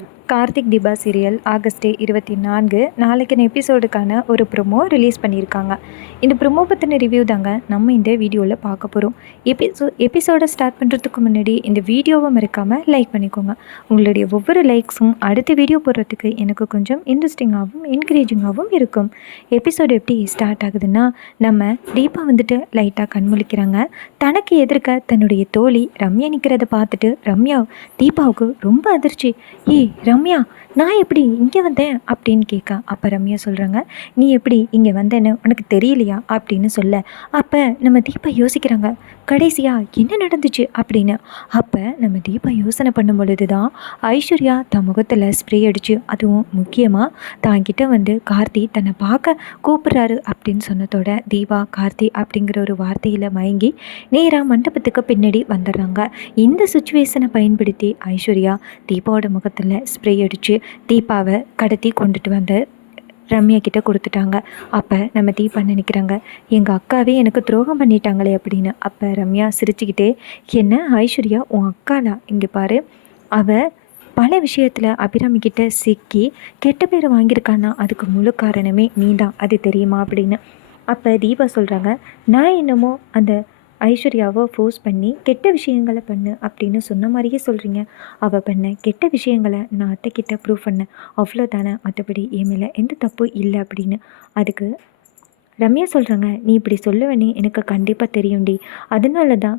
Karthik Deepa serial August 24 நாளைக்கான எபிசோடுக்கான ஒரு promo release பண்ணியிருக்காங்க. இந்த ப்ரொமோ பற்றின ரிவ்யூ தாங்க நம்ம இந்த வீடியோவில் பார்க்க போகிறோம். எபிசோடை ஸ்டார்ட் பண்ணுறதுக்கு முன்னாடி இந்த வீடியோவை மறக்காமல் லைக் பண்ணிக்கோங்க. உங்களுடைய ஒவ்வொரு லைக்ஸும் அடுத்த வீடியோ போடுறதுக்கு எனக்கு கொஞ்சம் இன்ட்ரெஸ்டிங்காகவும் என்கரேஜிங்காகவும் இருக்கும். எபிசோடு எப்படி ஸ்டார்ட் ஆகுதுன்னா, நம்ம தீபா வந்துட்டு லைட்டாக கண்முழிக்கிறாங்க. தனக்கு எதிர்க்க தன்னுடைய தோழி ரம்யா நிற்கிறத பார்த்துட்டு ரம்யா தீபாவுக்கு ரொம்ப அதிர்ச்சி. ஏய் ரம்யா, நான் எப்படி இங்கே வந்தேன் அப்படின்னு கேட்க, அப்போ ரம்யா சொல்கிறாங்க, நீ எப்படி இங்கே வந்தேன்னு உனக்கு தெரியலையா அப்படின்னு சொல்ல, அப்போ நம்ம தீபா யோசிக்கிறாங்க, கடைசியாக என்ன நடந்துச்சு அப்படின்னு. அப்போ நம்ம தீபா யோசனை பண்ணும் பொழுது தான் ஐஸ்வர்யா தன் முகத்தில் ஸ்ப்ரே அடிச்சு, அதுவும் முக்கியமாக தான்கிட்ட வந்து கார்த்தி தன்னை பார்க்க கூப்பிட்றாரு அப்படின்னு சொன்னதோட தீபா கார்த்தி அப்படிங்கிற ஒரு வார்த்தையில் மயங்கி நேராக மண்டபத்துக்கு பின்னாடி வந்துடுறாங்க. இந்த சுச்சுவேஷனை பயன்படுத்தி ஐஸ்வர்யா தீபாவோட முகத்தில் ஸ்ப்ரே அடித்து தீபாவை கடத்தி கொண்டுட்டு வந்து ரம்யா கிட்ட கொடுத்துட்டாங்க. அப்போ நம்ம தீபா நினைக்கிறாங்க, எங்கள் அக்காவே எனக்கு துரோகம் பண்ணிட்டாங்களே அப்படின்னு. அப்போ ரம்யா சிரிச்சுக்கிட்டே, என்ன ஐஸ்வர்யா உன் அக்காலா, இங்கே பாரு, அவள் பல விஷயத்தில் அபிராமிக்கிட்ட சிக்கி கெட்ட பேர் வாங்கியிருக்கான்னா அதுக்கு முழு காரணமே நீ தான், அது தெரியுமா அப்படின்னு. அப்போ தீபா சொல்கிறாங்க, நான் என்னமோ அந்த ஐஸ்வர்யாவை ஃபோர்ஸ் பண்ணி கெட்ட விஷயங்களை பண்ணு அப்படின்னு சொன்ன மாதிரியே சொல்கிறீங்க. அவள் பண்ண கெட்ட விஷயங்களை நான் அத்தைக்கிட்ட ப்ரூவ் பண்ணேன், அவ்வளோதானே, மற்றபடி என் மேலே எந்த தப்பும் இல்லை அப்படின்னு. அதுக்கு ரம்யா சொல்கிறாங்க, நீ இப்படி சொல்லுவேனே எனக்கு கண்டிப்பாக தெரியும்டி, அதனால தான்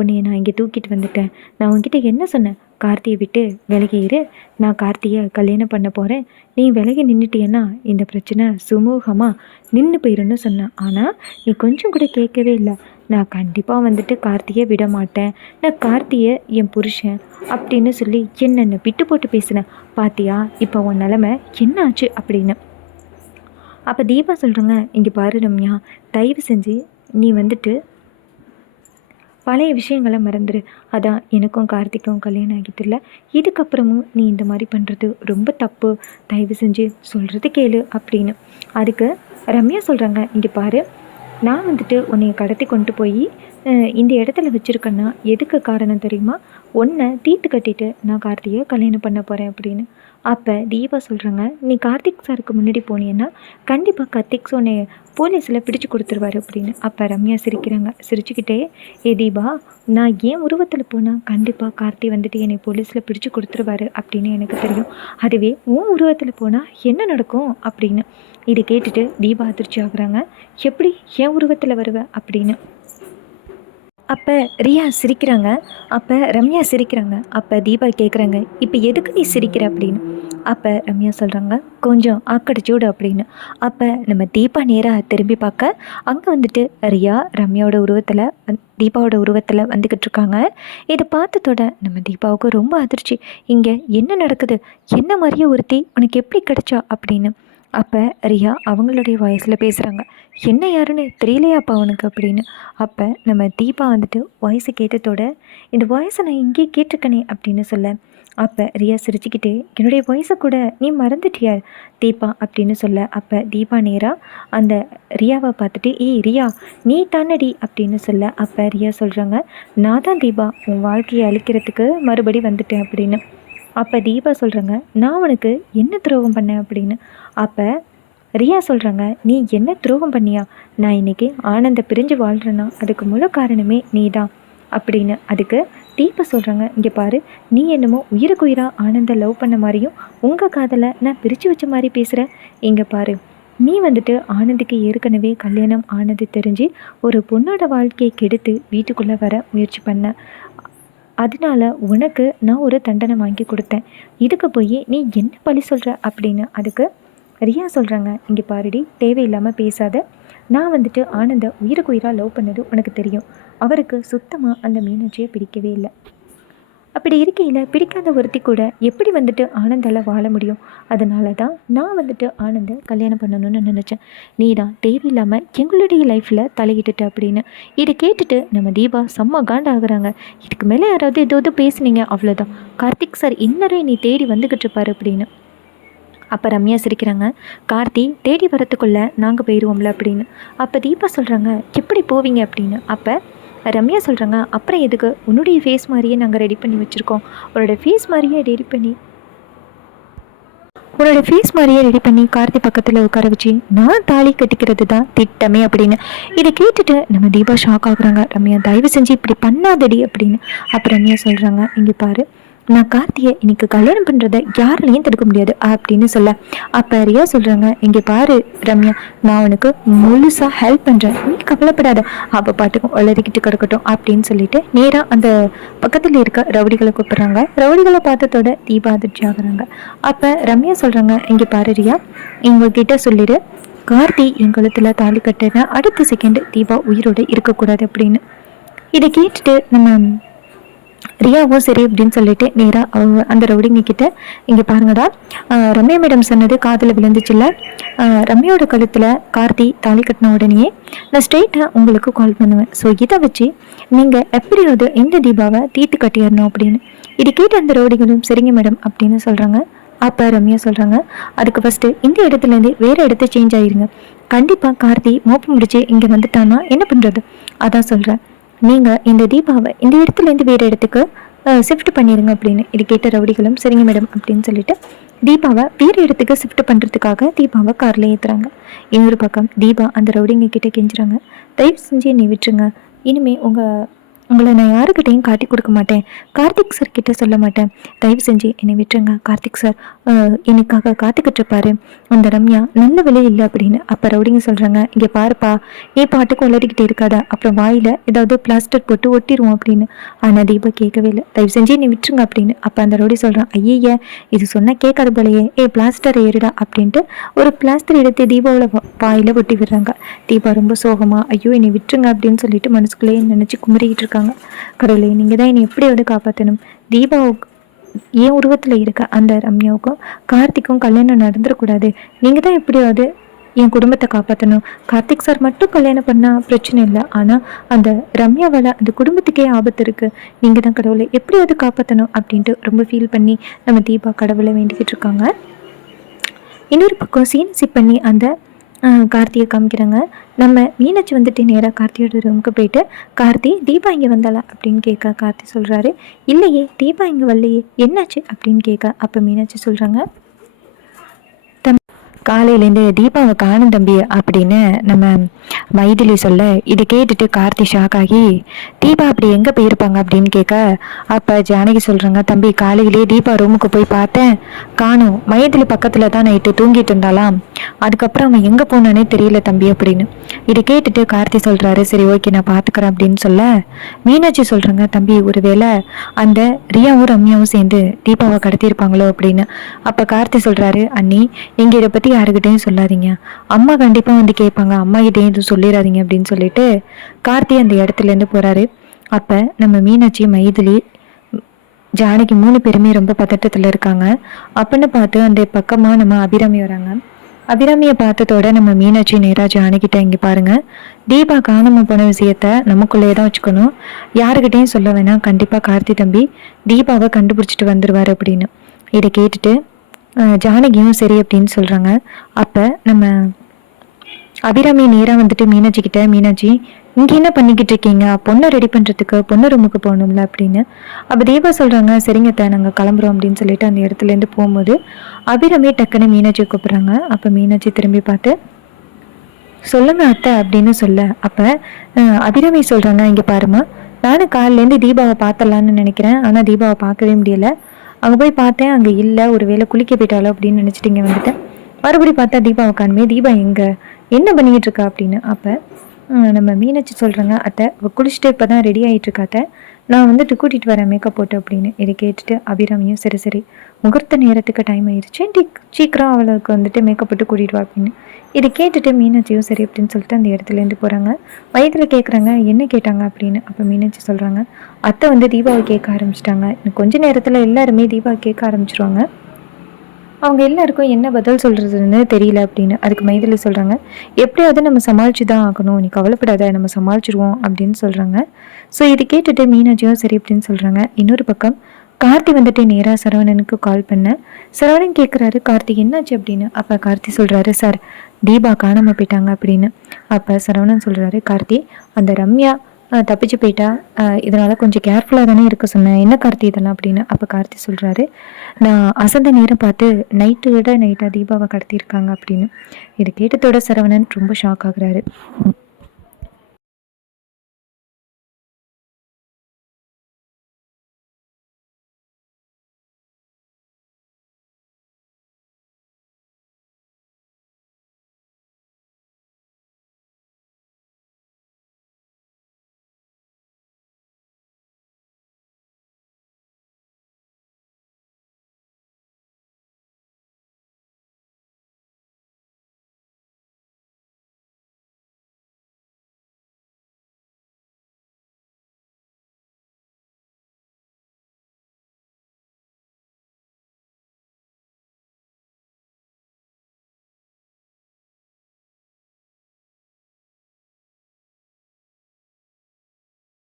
உன்னைய நான் இங்கே தூக்கிட்டு வந்துட்டேன். நான் உன்கிட்ட என்ன சொன்னேன், கார்த்தியை விட்டு விலகி இரு, நான் கார்த்தியை கல்யாணம் பண்ண போகிறேன், நீ விலகி நின்றுட்டியன்னா இந்த பிரச்சனை சுமூகமாக நின்று போயிருன்னு சொன்னேன். ஆனால் நீ கொஞ்சம் கூட கேட்கவே இல்லை. நான் கண்டிப்பாக வந்துட்டு கார்த்தியை விட மாட்டேன், நான் கார்த்தியை என் புருஷன் அப்படின்னு சொல்லி என்னென்ன விட்டு போட்டு பேசினேன். பாத்தியா இப்போ உன் நிலமை என்ன ஆச்சு அப்படின்னு. அப்போ தீபா சொல்கிறாங்க, இங்கே பாரு ரம்யா, தயவு செஞ்சு நீ வந்துட்டு பழைய விஷயங்களை மறந்துடு. அதான் எனக்கும் கார்த்திக்கும் கல்யாணம் ஆகிட்டுல, இதுக்கப்புறமும் நீ இந்த மாதிரி பண்ணுறது ரொம்ப தப்பு, தயவு செஞ்சு சொல்கிறது கேளு அப்படின்னு. அதுக்கு ரம்யா சொல்கிறாங்க, இங்கே பாரு, நான் வந்துட்டு உன்னைய கடத்தி கொண்டு போய் இந்த இடத்துல வச்சுருக்கேன்னா எதுக்கு காரணம் தெரியுமா, ஒன்றை தீர்த்து கட்டிட்டு நான் கார்த்தியை கல்யாணம் பண்ண போகிறேன் அப்படின்னு. அப்போ தீபா சொல்கிறாங்க, நீ கார்த்திக் சாருக்கு முன்னாடி போனீங்கன்னா கண்டிப்பாக கார்த்திக் உன்னை போலீஸில் பிடிச்சு கொடுத்துருவாரு அப்படின்னு. அப்போ ரம்யா சிரிக்கிறாங்க. சிரிச்சுக்கிட்டே, ஏ தீபா, நான் ஏன் உருவத்தில் போனால் கண்டிப்பாக கார்த்தி வந்துட்டு என்னை போலீஸில் பிடிச்சு கொடுத்துருவாரு அப்படின்னு எனக்கு தெரியும், அதுவே உன் உருவத்தில் போனால் என்ன நடக்கும் அப்படின்னு. இதை கேட்டுட்டு தீபா அதிர்ச்சி ஆகுறாங்க, எப்படி என் உருவத்தில் வருவேன் அப்படின்னு. அப்போ ரியா சிரிக்கிறாங்க. அப்போ ரம்யா சிரிக்கிறாங்க. அப்போ தீபா கேட்குறாங்க, இப்போ எதுக்கு நீ சிரிக்கிற அப்படின்னு. அப்போ ரம்யா சொல்கிறாங்க, கொஞ்சம் ஆக்கடிச்சூடு அப்படின்னு. அப்போ நம்ம தீபா நேராக திரும்பி பார்க்க அங்கே வந்துட்டு ரியா ரம்யாவோட உருவத்தில் தீபாவோட உருவத்தில் வந்துக்கிட்டு இருக்காங்க. இதை பார்த்ததோட நம்ம தீபாவுக்கு ரொம்ப அதிர்ச்சி, இங்கே என்ன நடக்குது, என்ன மாதிரியே ஒருத்தி உனக்கு எப்படி கிடைச்சா அப்படின்னு. அப்போ ரியா அவங்களுடைய வாய்ஸில் பேசுகிறாங்க, என்ன யாருன்னு தெரியலையாப்பா அவனுக்கு அப்படின்னு. அப்போ நம்ம தீபா வந்துட்டு வாய்ஸை கேட்டதோட, இந்த வாய்ஸை நான் இங்கேயே கேட்டிருக்கனே அப்படின்னு சொல்ல, அப்போ ரியா சிரிச்சுக்கிட்டே, என்னுடைய வாய்ஸை கூட நீ மறந்துட்டியா தீபா அப்படின்னு சொல்ல, அப்போ தீபா நேராக அந்த ரியாவை பார்த்துட்டு, ஏய் ரியா, நீ தானடி அப்படின்னு சொல்ல, அப்போ ரியா சொல்கிறாங்க, நான் தான் தீபா, உன் வாழ்க்கையை அழிக்கிறதுக்கு மறுபடி வந்துட்டேன் அப்படின்னு. அப்போ தீபா சொல்கிறாங்க, நான் உனக்கு என்ன துரோகம் பண்ணேன் அப்படின்னு. அப்போ ரியா சொல்கிறாங்க, நீ என்ன துரோகம் பண்ணியா, நான் இன்றைக்கி ஆனந்த பிரிஞ்சு வாழ்கிறேன்னா அதுக்கு முழு காரணமே நீ தான் அப்படின்னு. அதுக்கு தீபா சொல்கிறாங்க, இங்கே பாரு, நீ என்னமோ உயிருக்கு உயிராக ஆனந்த லவ் பண்ண மாதிரியும் உங்கள் காதலை நான் பிரித்து வச்ச மாதிரி பேசுகிறேன். இங்கே பாரு, நீ வந்துட்டு ஆனந்துக்கு ஏற்கனவே கல்யாணம் ஆனது தெரிஞ்சு ஒரு பொண்ணோட வாழ்க்கையை கெடுத்து வீட்டுக்குள்ளே வர முயற்சி பண்ண, அதனால உனக்கு நான் ஒரு தண்டனை வாங்கி கொடுத்தேன், இதுக்கு போய் நீ என்ன பழி சொல்கிற அப்படின்னு. அதுக்கு ரியா சொல்கிறாங்க, இங்கே பாருடி, தேவையில்லாமல் பேசாத, நான் வந்துட்டு ஆனந்த உயிருக்கு உயிராக லவ் பண்ணது உனக்கு தெரியும், அவருக்கு சுத்தமாக அந்த மீனாட்சியை பிடிக்கவே இல்லை, அப்படி இருக்கையில் பிடிக்காத ஒருத்தி கூட எப்படி வந்துட்டு ஆனந்தால் வாழ முடியும், அதனால தான் நான் வந்துட்டு ஆனந்தை கல்யாணம் பண்ணணும்னு நினச்சேன், நீ தான் தேவையில்லாமல் எங்களுடைய லைஃப்பில் தலையிட்டுட்ட அப்படின்னு. இதை கேட்டுட்டு நம்ம தீபா செம்ம காண்டாகிறாங்க. இதுக்கு மேலே யாராவது ஏதாவது பேசுனீங்க அவ்வளோதான், கார்த்திக் சார் இன்னும் நீ தேடி வந்துக்கிட்டு இருப்பார் அப்படின்னு. அப்போ ரம்யா சிரிக்கிறாங்க, கார்த்தி தேடி வரத்துக்குள்ளே நாங்கள் போயிடுவோம்ல அப்படின்னு. அப்போ தீபா சொல்கிறாங்க, எப்படி போவீங்க அப்படின்னு. அப்போ ரம்யா சொல்கிறாங்க, அப்புறம் எதுக்கு, உன்னுடைய ஃபேஸ் மாதிரியே நாங்கள் ரெடி பண்ணி வச்சுருக்கோம், உன்னோட ஃபேஸ் மாதிரியே ரெடி பண்ணி உன்னோட ஃபேஸ் மாதிரியே ரெடி பண்ணி கார்த்தி பக்கத்தில் உட்கார வச்சு நான் தாலி கட்டிக்கிறது தான் திட்டமே அப்படின்னு. இதை கேட்டுட்டு நம்ம தீபா ஷாக் ஆகுறாங்க. ரம்யா தயவு செஞ்சு இப்படி பண்ணாதடி அப்படின்னு. அப்போ ரம்யா சொல்கிறாங்க, இங்கே பாரு, நான் கார்த்தியை இன்னைக்கு கல்யாணம் பண்ணுறதை யாராலையும் தடுக்க முடியாது அப்படின்னு சொல்ல, அப்போ ரியா சொல்கிறாங்க, இங்கே பாரு ரம்யா, நான் உனக்கு முழுசாக ஹெல்ப் பண்ணுறேன், நீ கவலைப்படாத, அப்போ பாட்டுக்கும் வளரிக்கிட்டு கிடக்கட்டும் அப்படின்னு சொல்லிட்டு நேராக அந்த பக்கத்தில் இருக்க ரவுடிகளை கூப்பிட்றாங்க. ரவுடிகளை பார்த்ததோட தீபா அதிர்ச்சி ஆகுறாங்க. அப்போ ரம்யா சொல்கிறாங்க, இங்கே பாரு ரியா, எங்ககிட்ட சொல்லிடு, கார்த்தி என் கழுத்தில் தாலி கட்டுறேன் அடுத்த செகண்ட் தீபா உயிரோடு இருக்கக்கூடாது அப்படின்னு. இதை கேட்டுட்டு நம்ம ரியாவும் சரி அப்படின்னு சொல்லிட்டு நேராக அவங்க அந்த ரவுடிங்க கிட்ட, இங்கே பாருங்கடா, ரம்யா மேடம் சொன்னது காதில் விழுந்துச்சுல்ல, ரம்யாவோட கழுத்தில் கார்த்தி தாலி கட்டின உடனே நான் ஸ்ட்ரெயிட்டாக உங்களுக்கு கால் பண்ணுவேன். ஸோ இதை வச்சு நீங்கள் எப்படியாவது இந்த தீபாவை தீர்த்து கட்டிடணும் அப்படின்னு. இது கேட்டு அந்த ரவுடிகளும் சரிங்க மேடம் அப்படின்னு சொல்கிறாங்க. அப்போ ரம்யா சொல்கிறாங்க, அதுக்கு ஃபஸ்ட்டு இந்த இடத்துலேருந்து வேறு இடத்த சேஞ்ச் ஆகிருங்க. கண்டிப்பாக கார்த்தி மோப்பம் முடிச்சு இங்கே வந்துட்டான்னா என்ன பண்ணுறது, அதான் சொல்கிறேன், நீங்கள் இந்த தீபாவை இந்த இடத்துலேருந்து வேறு இடத்துக்கு ஷிஃப்ட் பண்ணிடுங்க அப்படின்னு. இது கேட்ட ரவுடிகளும் சரிங்க மேடம் அப்படின்னு சொல்லிட்டு தீபாவை வேறு இடத்துக்கு ஷிஃப்ட் பண்ணுறதுக்காக தீபாவை காரில் ஏற்றுறாங்க. இன்னொரு பக்கம் தீபா அந்த ரவுடிங்க கிட்டே கெஞ்சுறாங்க, தயவு செஞ்சு என்னை விட்டுருங்க, இனிமேல் உங்களை நான் யாருக்கிட்டையும் காட்டி கொடுக்க மாட்டேன், கார்த்திக் சார் கிட்ட சொல்ல மாட்டேன், தயவு செஞ்சு என்னை விட்டுருங்க, கார்த்திக் சார் எனக்காக காத்துக்கிட்டு இருப்பாரு, அந்த ரம்யா நல்ல விலை இல்லை அப்படின்னு. அப்போ ரவுடிங்க சொல்கிறாங்க, இங்கே பாருப்பா, நீ பாட்டுக்கு வளரிக்கிட்டே இருக்காத, அப்புறம் வாயில் ஏதாவது பிளாஸ்டர் போட்டு ஒட்டிடுவோம் அப்படின்னு. ஆனால் தீபா கேட்கவே இல்லை, தயவு செஞ்சு என்னை விட்டுருங்க அப்படின்னு. அப்போ அந்த ரவுடி சொல்கிறான், ஐயே இது சொன்னால் கேட்காத போலையே, பிளாஸ்டர் ஏறிடா அப்படின்ட்டு ஒரு பிளாஸ்டர் எடுத்து தீபாவோட வாயில் ஒட்டி விடுறாங்க. தீபா ரொம்ப சோகமாக, ஐயோ என்னை விட்டுருங்க அப்படின்னு சொல்லிட்டு மனசுக்குள்ளேயே நினச்சி குமரிக்கிட்டு இருக்காங்க. கடவுளே, நீங்கள் தான் என்னை எப்படியாவது காப்பாற்றணும், தீபாவுக்கு என் உருவத்தில் இருக்க அந்த ரம்யாவுக்கும் கார்த்திக்கும் கல்யாணம் நடந்துடக்கூடாது, நீங்கள் தான் எப்படியாவது என் குடும்பத்தை காப்பாற்றணும், கார்த்திக் சார் மட்டும் கல்யாணம் பண்ணால் பிரச்சனை இல்லை, ஆனால் அந்த ரம்யாவால் அந்த குடும்பத்துக்கே ஆபத்து இருக்குது, நீங்கள் தான் கடவுளை எப்படியாவது காப்பாற்றணும் அப்படின்ட்டு ரொம்ப ஃபீல் பண்ணி நம்ம தீபா கடவுளை வேண்டிக்கிட்டு இருக்காங்க. இன்னொரு பக்கம் சீன் பண்ணி அந்த கார்த்தியை காமிக்கிறாங்க. நம்ம மீனாட்சி வந்துட்டு நேராக கார்த்தியோட ரூமுக்கு போயிட்டு, கார்த்தி தீபா இங்கே வந்தாளா அப்படின்னு கேட்க, கார்த்தி சொல்கிறாரு, இல்லையே தீபா இங்கே வரலையே, என்னாச்சு அப்படின்னு கேட்க, அப்போ மீனாட்சி சொல்கிறாங்க, காலையிலேருந்து தீபாவை காணும் தம்பி அப்படின்னு நம்ம மைதிலி சொல்ல, இதை கேட்டுட்டு கார்த்தி ஷாக் ஆகி, தீபா அப்படி எங்கே போயிருப்பாங்க அப்படின்னு கேட்க, அப்போ ஜானகி சொல்கிறாங்க, தம்பி காலையிலேயே தீபா ரூமுக்கு போய் பார்த்தேன், காணும், மைதிலி பக்கத்தில் தான் நைட்டு தூங்கிட்டு இருந்தாலாம், அதுக்கப்புறம் அவன் எங்கே போனானே தெரியல தம்பி அப்படின்னு. இதை கேட்டுட்டு கார்த்தி சொல்கிறாரு, சரி ஓகே நான் பார்த்துக்கிறேன் அப்படின்னு சொல்ல, மீனாட்சி சொல்கிறாங்க, தம்பி ஒருவேளை அந்த ரியாவும் ரம்யாவும் சேர்ந்து தீபாவை கடத்தியிருப்பாங்களோ அப்படின்னு. அப்போ கார்த்தி சொல்கிறாரு, அண்ணி நீங்கள் இதை பற்றி யாருக்கிட்டையும் சொல்லாதீங்க, அம்மா கண்டிப்பாக வந்து கேட்பாங்க, அம்மா கிட்டேயும் இது சொல்லிடாதீங்க அப்படின்னு சொல்லிட்டு கார்த்தி அந்த இடத்துலேருந்து போகிறாரு. அப்போ நம்ம மீனாட்சி, மைதிலி, ஜானகி 3 பேருமே ரொம்ப பதட்டத்தில் இருக்காங்க. அப்படின்னு பார்த்து அந்த பக்கமாக நம்ம அபிராமி வராங்க. அபிராமியை பார்த்ததோட நம்ம மீனாட்சி நேராக ஜானகிட்ட, இங்கே பாருங்கள், தீபா காணாமல் போன விஷயத்த நமக்குள்ளேயே தான் வச்சுக்கணும், யாருக்கிட்டையும் சொல்ல வேணாம், கண்டிப்பாக கார்த்தி தம்பி தீபாவை கண்டுபிடிச்சிட்டு வந்துடுவார் அப்படின்னு. இதை கேட்டுட்டு ஜானகியும் சரி அப்படின்னு சொல்கிறாங்க. அப்போ நம்ம அபிராமி நேராக வந்துட்டு மீனாட்சி கிட்ட, மீனாட்சி இங்கே என்ன பண்ணிக்கிட்டு இருக்கீங்க, பொண்ணை ரெடி பண்ணுறதுக்கு பொண்ணு ரூமுக்கு போகணும்ல அப்படின்னு. அப்போ தீபா சொல்கிறாங்க, சரிங்க நாங்கள் கிளம்புறோம் அப்படின்னு சொல்லிட்டு அந்த இடத்துலேருந்து போகும்போது அபிராமி டக்குன்னு மீனாட்சி கூப்பிட்றாங்க. அப்போ மீனாட்சி திரும்பி பார்த்து, சொல்லுங்க அத்தை அப்படின்னு சொல்ல, அப்போ அபிராமி சொல்கிறாங்க, இங்கே பாருமா, நானும் காலிலேருந்து தீபாவை பார்த்தலான்னு நினைக்கிறேன், ஆனால் தீபாவை பார்க்கவே முடியலை, அங்கே போய் பார்த்தேன், அங்கே இல்லை, ஒரு வேளை குளிக்க போயிட்டாலோ அப்படின்னு நினச்சிட்டு இங்கே வந்துட்டேன், மறுபடியும் பார்த்தா தீபாவை காணுமே, தீபா எங்கே என்ன பண்ணிக்கிட்டு இருக்கா அப்படின்னு. அப்போ நம்ம மீனாட்சி சொல்கிறாங்க, அத்தை அவள் குளிச்சுட்டு இப்போ தான் ரெடி ஆகிட்டுருக்காத்த, நான் வந்துட்டு கூட்டிகிட்டு வரேன் மேக்கப் போட்டு அப்படின்னு. இதை கேட்டுட்டு அபிராமியும் சரி முகூர்த்த நேரத்துக்கு டைம் ஆயிடுச்சு, சீக்கிரம் அவளுக்கு வந்துட்டு மேக்கப் போட்டு கூட்டிகிட்டு வா அப்படின்னு. இதை கேட்டுட்டு மீனாட்சியும் சரி அப்படின்னு சொல்லிட்டு அந்த இடத்துலேருந்து போகிறாங்க. வயதில் கேட்குறாங்க, என்ன கேட்டாங்க அப்படின்னு. அப்போ மீனாட்சி சொல்கிறாங்க, அத்தை வந்து தீபாவை கேட்க ஆரம்பிச்சிட்டாங்க, இன்னும் கொஞ்ச நேரத்தில் எல்லாருமே தீபாவை கேட்க ஆரம்பிச்சிருவாங்க, அவங்க எல்லாருக்கும் என்ன பதில் சொல்கிறதுன்னு தெரியல அப்படின்னு. அதுக்கு மைதிலி சொல்கிறாங்க, எப்படியாவது நம்ம சமாளித்து தான் ஆகணும், நீ கவலைப்படாத, நம்ம சமாளிச்சிருவோம் அப்படின்னு சொல்கிறாங்க. ஸோ இது கேட்டுட்டு மீனாட்சியும் சரி அப்படின்னு சொல்கிறாங்க. இன்னொரு பக்கம் கார்த்தி வந்துட்டு நேராக சரவணனுக்கு கால் பண்ண, சரவணன் கேட்குறாரு, கார்த்தி என்னாச்சு அப்படின்னு. அப்போ கார்த்தி சொல்கிறாரு, சார் தீபா காணாமல் போயிட்டாங்க அப்படின்னு. அப்போ சரவணன் சொல்கிறாரு, கார்த்தி அந்த ரம்யா தப்பிச்சு போயிட்டா. இதனால் கொஞ்சம் கேர்ஃபுல்லாக தானே இருக்க சொன்னேன். என்ன கார்த்தி இதெல்லாம் அப்படின்னு. அப்போ கார்த்தி சொல்கிறாரு, நான் அசந்த நேரம் பார்த்து நைட்டை தீபாவை கடத்தியிருக்காங்க அப்படின்னு. இதை கேட்டதோட சரவணன் ரொம்ப ஷாக் ஆகுறாரு.